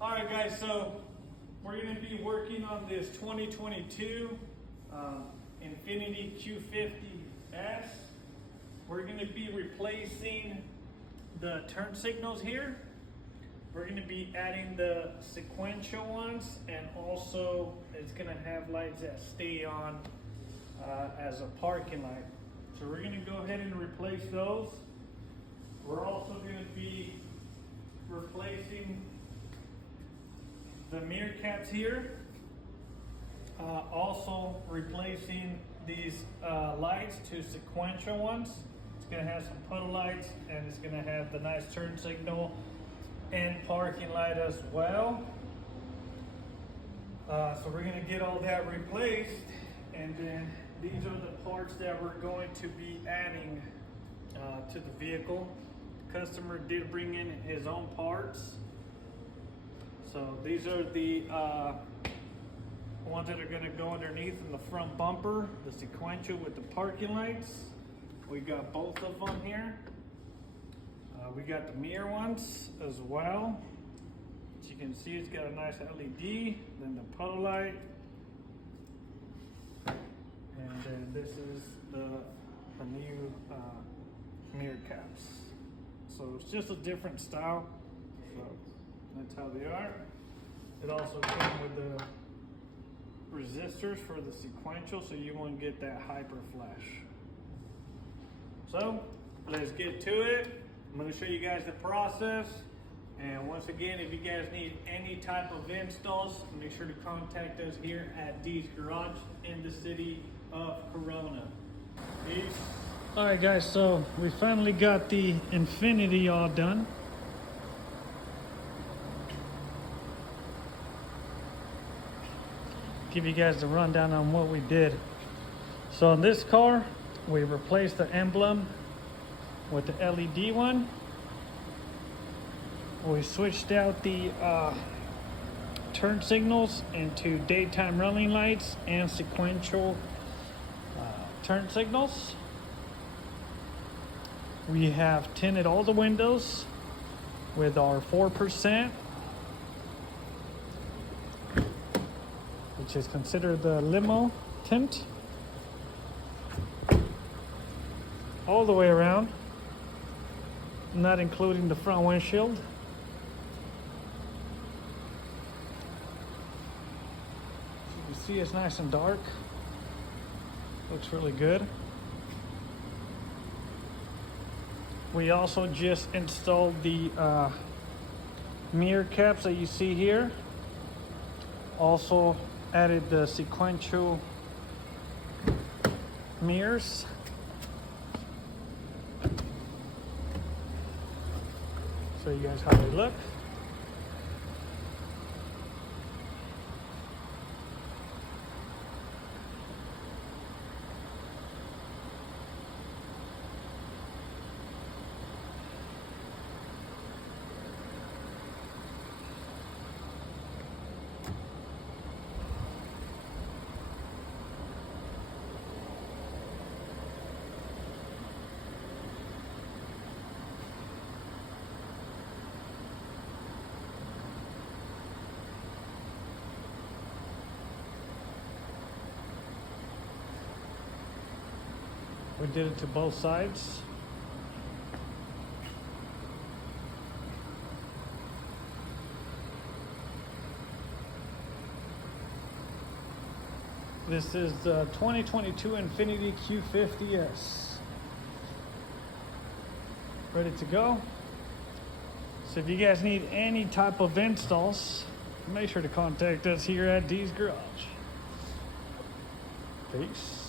All right, guys, so we're going to be working on this 2022 Infiniti Q50s. We're going to be replacing the turn signals here. We're going to be adding the sequential ones, and also it's going to have lights that stay on as a parking light. So we're going to go ahead and replace those. We're also going to be replacing the mirror caps here. Also replacing these lights to sequential ones. It's going to have some puddle lights, and it's going to have the nice turn signal and parking light as well. So we're going to get all that replaced, and then these are the parts that we're going to be adding to the vehicle. The customer did bring in his own parts. So these are the ones that are going to go underneath in the front bumper, the sequential with the parking lights. We got both of them here. We got the mirror ones as well. As you can see, it's got a nice LED, then the puddle light, and then this is the new mirror caps. So it's just a different style. So that's how they are. It also came with the resistors for the sequential, so you won't get that hyper flash. So let's get to it. I'm going to show you guys the process. And once again, if you guys need any type of installs, make sure to contact us here at D's Garage in the city of Corona. Peace. All right, guys, so we finally got the Infiniti all done. Give you guys the rundown on what we did. So in this car, we replaced the emblem with the LED one. We switched out the turn signals into daytime running lights and sequential turn signals. We have tinted all the windows with our 4%, which is considered the limo tint, all the way around, not including the front windshield. You can see it's nice and dark. Looks really good. We also just installed the mirror caps that you see here. Also added the sequential mirrors. Show you guys how they look. We did it to both sides. This is the 2022 Infiniti Q50s. Ready to go. So if you guys need any type of installs, make sure to contact us here at D's Garage. Peace.